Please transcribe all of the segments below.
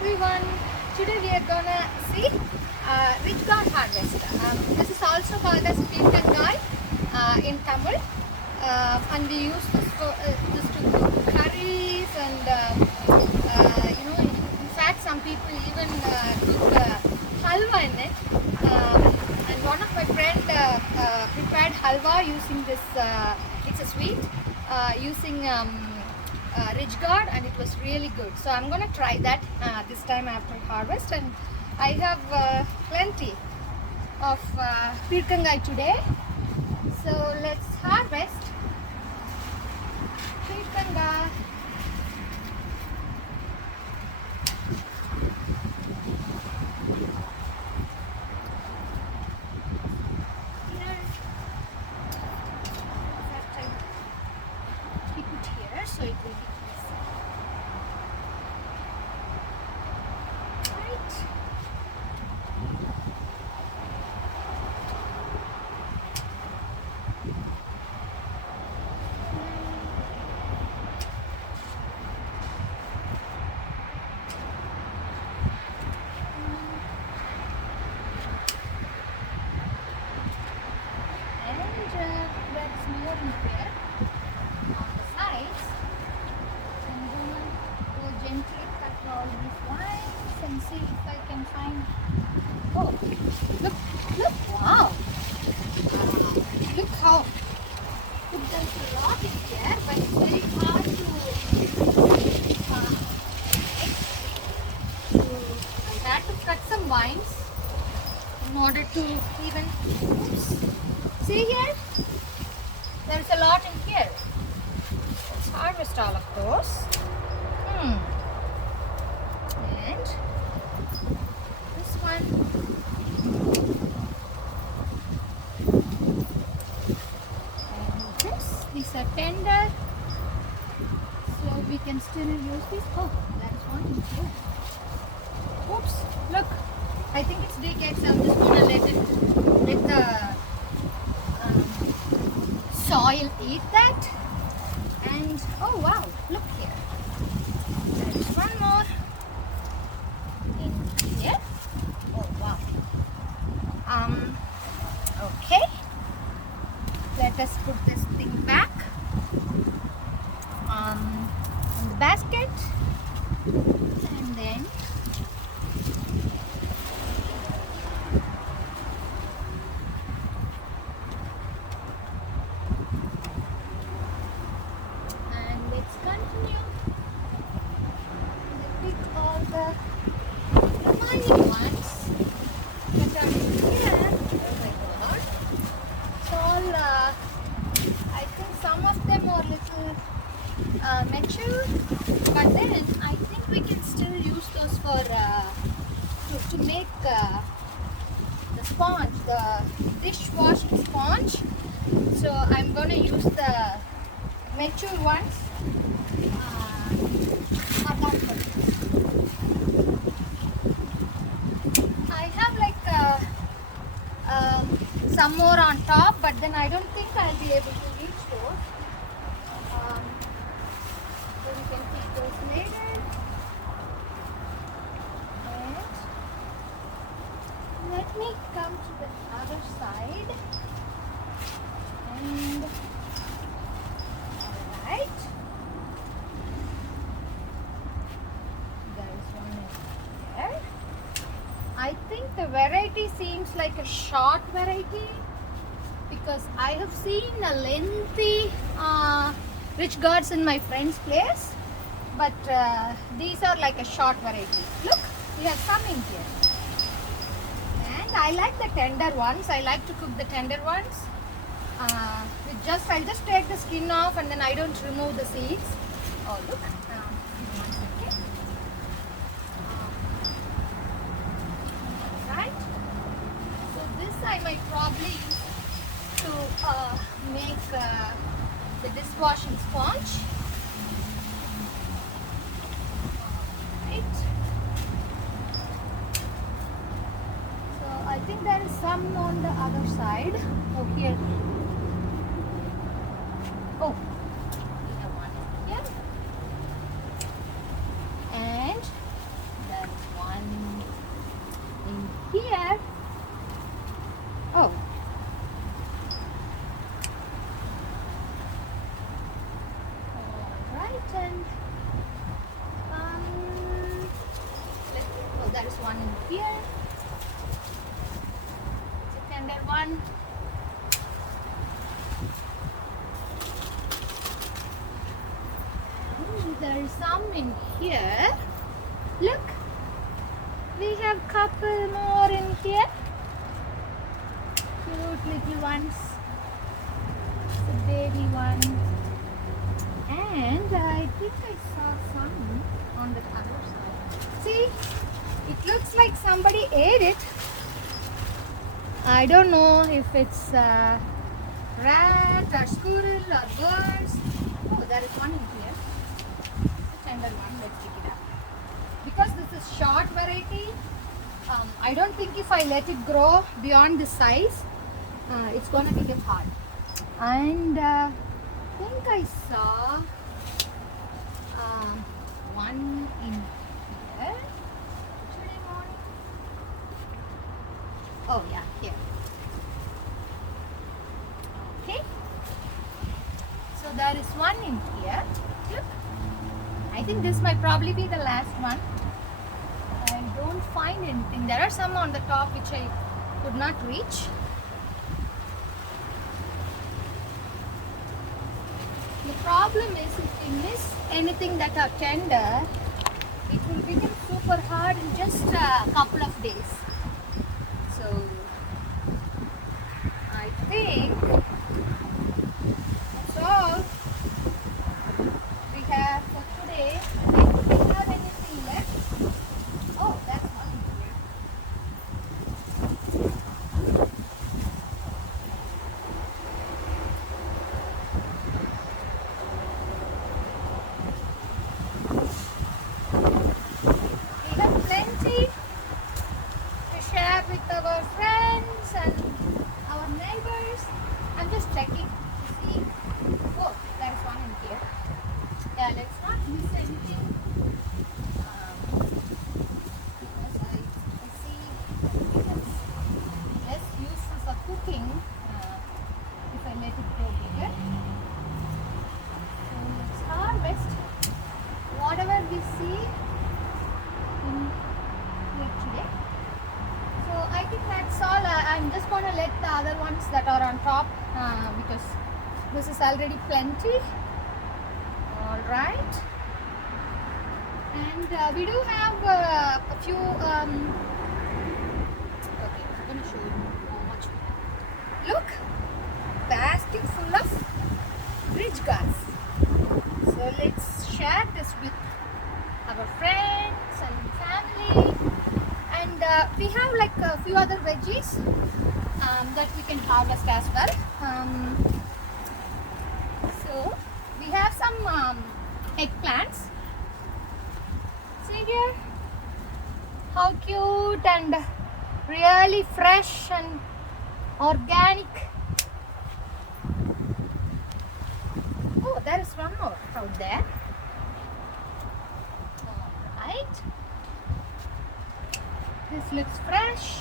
everyone. Today we are gonna see rich gourd harvest. This is also called as Peekangai in Tamil, and we use this to cook curries and in fact some people even cook halwa in it. And one of my friend prepared halwa using this. It's a sweet using. Rich gourd, and it was really good. So I'm gonna try that this time after harvest, and I have plenty of Peekangai today. So let's harvest Peekangai. So it will be easy. Right. And that's more in here on the sides. Gently cut all these lines and see if I can find. Oh, look! Wow! Look how there's a lot in here, but it's very hard I had to cut some vines in order to even. Oops. See here? There's a lot in here. Let's harvest all of those. And this one. And these are tender, so we can still use this. Oh, there's one in here. Oops, look, I think it's decayed, so I'm just gonna let the soil eat that. And oh wow, look here. There is one more in here. Oh wow. Okay. Let us put this thing back in the basket, and then let's continue. Pick all the remaining ones that are in here. Oh my god. It's all, I think some of them are little mature, but then I think we can still use those for, to make the sponge, the dishwashing sponge. So I'm gonna use the mature ones. I have like some more on top, but then I don't think I'll be able to reach those. So we can keep those later. And let me come to the other side. And alright. There is one in there. I think the variety seems like a short variety, because I have seen a lengthy rich gourds in my friend's place, but these are like a short variety. Look, we have some in here. And I like the tender ones. I like to cook the tender ones. I'll just take the skin off, and then I don't remove the seeds. Oh look. I might probably use to make the dishwashing sponge. Right. So I think there is some on the other side. Oh, here. Oh, we have one here. And there is there is one in here. Second one. There is some in here. Look, we have couple more in here. Cute little ones. The baby one. And I think I saw some on the other side. See, it looks like somebody ate it. I don't know if it's a rat or squirrel or birds. Oh, there is one in here. Tender one. Let's pick it up. Because this is short variety, I don't think if I let it grow beyond this size, it's gonna become hard. And I think I saw one in here today morning. Oh yeah, here. Okay. So there is one in here. Look. I think this might probably be the last one. I don't find anything. There are some on the top which I could not reach. The problem is if we miss anything that are tender, it will become super hard in just a couple of days. So I think that's all we have for today. Do we have anything left? Oh, that's one here. We have plenty to share with our friends and our neighbors. I'm just checking to see. Oh, there's one in here. Yeah, let's not miss anything. Because I see it's less useful for cooking if I let it grow bigger. So let's harvest whatever we see in here today. So I think that's all. I'm just going to let the other ones that are on top because this is already plenty. Alright. And we do have a few. Okay, I'm going to show you how much we have. Look, basket full of fridge gas. So let's share this with our friends and family. And we have like a few other veggies that we can harvest as well. So we have some eggplants. See here how cute and really fresh and organic. Oh, there is one more out there. Alright. This looks fresh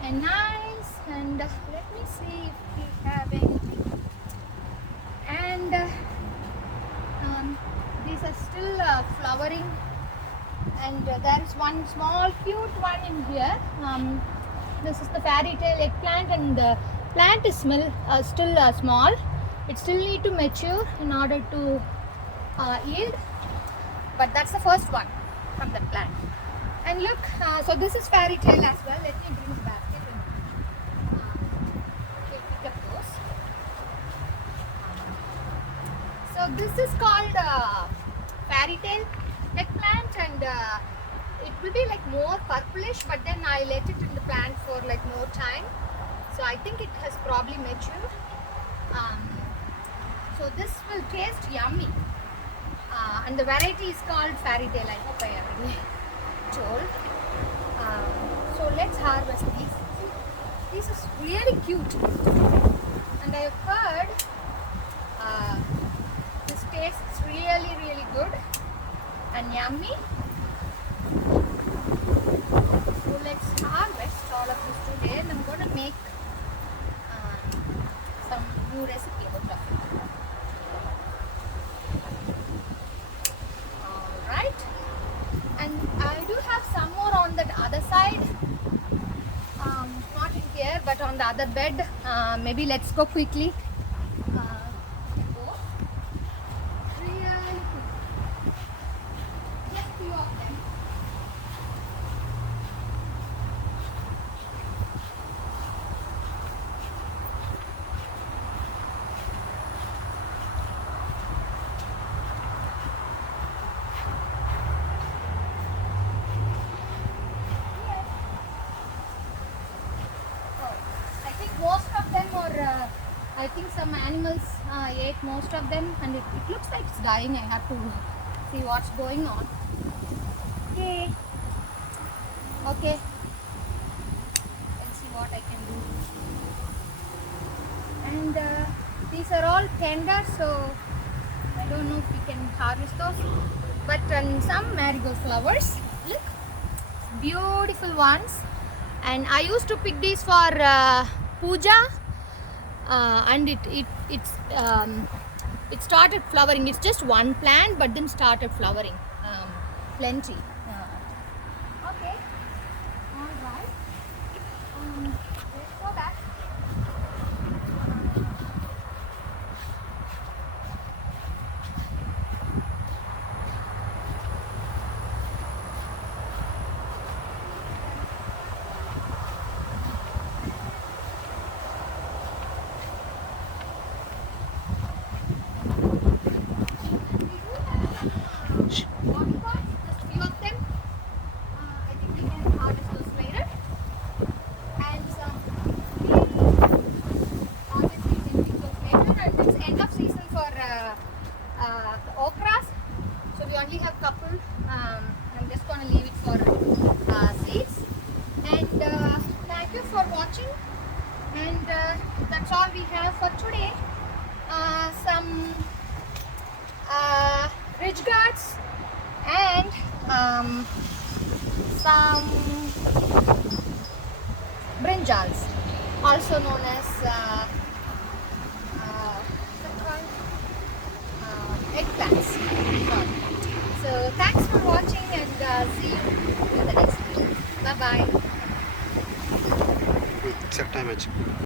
and nice, and let me see if we have anything. And these are still flowering, and there is one small cute one in here. This is the fairy tale eggplant, and the plant is still small. It still need to mature in order to yield, but that's the first one from the plant. And look, so this is fairy tale as well. Let me bring the basket and pick up those. So this is called fairy tale eggplant, and it will be like more purplish, but then I let it in the plant for like more time. So I think it has probably matured. So this will taste yummy. And the variety is called fairy tale. I hope I already told. So let's harvest these. This is really cute, and I have heard this tastes really good and yummy. So let's harvest all of this today, and I'm going to make some new recipe out of it. Alright, and I do have some more other bed. Maybe let's go quickly. Go. Really quick. Just few of them. I think most of them are, I think some animals ate most of them, and it looks like it's dying. I have to see what's going on. Okay. Okay. Let's see what I can do. And these are all tender, so I don't know if we can harvest those. But some marigold flowers. Look, beautiful ones. And I used to pick these for puja, and it started flowering. It's just one plant, but then started flowering plenty. Okay, all right. Let's go back. Water pots, just few of them. I think we can harvest those later. And some obviously we can pick those later. And it's end of season for okras, so we only have couple. I'm just gonna leave it for seeds. And thank you for watching. And that's all we have for today. Some ridge guards and some brinjals, also known as eggplants. So thanks for watching, and see you in the next video. Bye bye. Exact time.